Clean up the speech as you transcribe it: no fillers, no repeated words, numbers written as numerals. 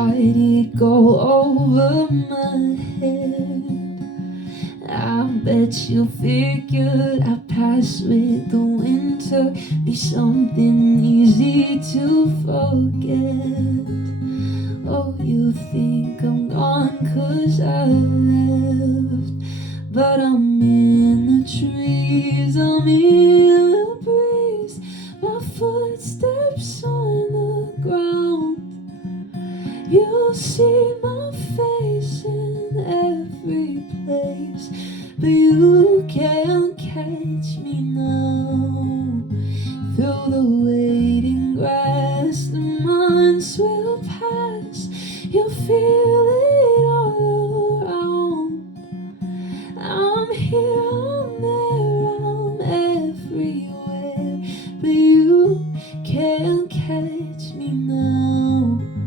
Why'd it go over my head? I bet you figured I'd pass with the winter, be something easy to forget. Oh, you think I'm gone 'cause I left, but I'm in the trees, I'm in the breeze, my footsteps on the ground. You'll see my face in every place, but you can't catch me now. Through the waiting grass, the months will pass, you'll feel it